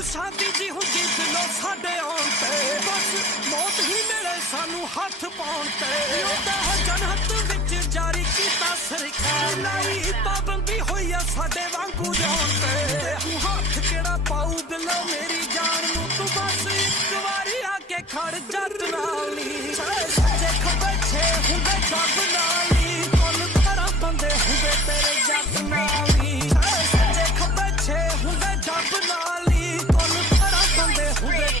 शांति जी हुंदी दिलों साडे आउण ते बस मौत ही मिले सानू हथ पाउण ते ओदा जनहत विच जारी कीता सरकार लाई पाबंदी होई आ साडे वांगू जाउण ते तू हथ केड़ा पाऊ बिलो मेरी जान नू तू बस एक वारी आके खड़ जा तनाली सच्चे खब्बे छे हुंदे जग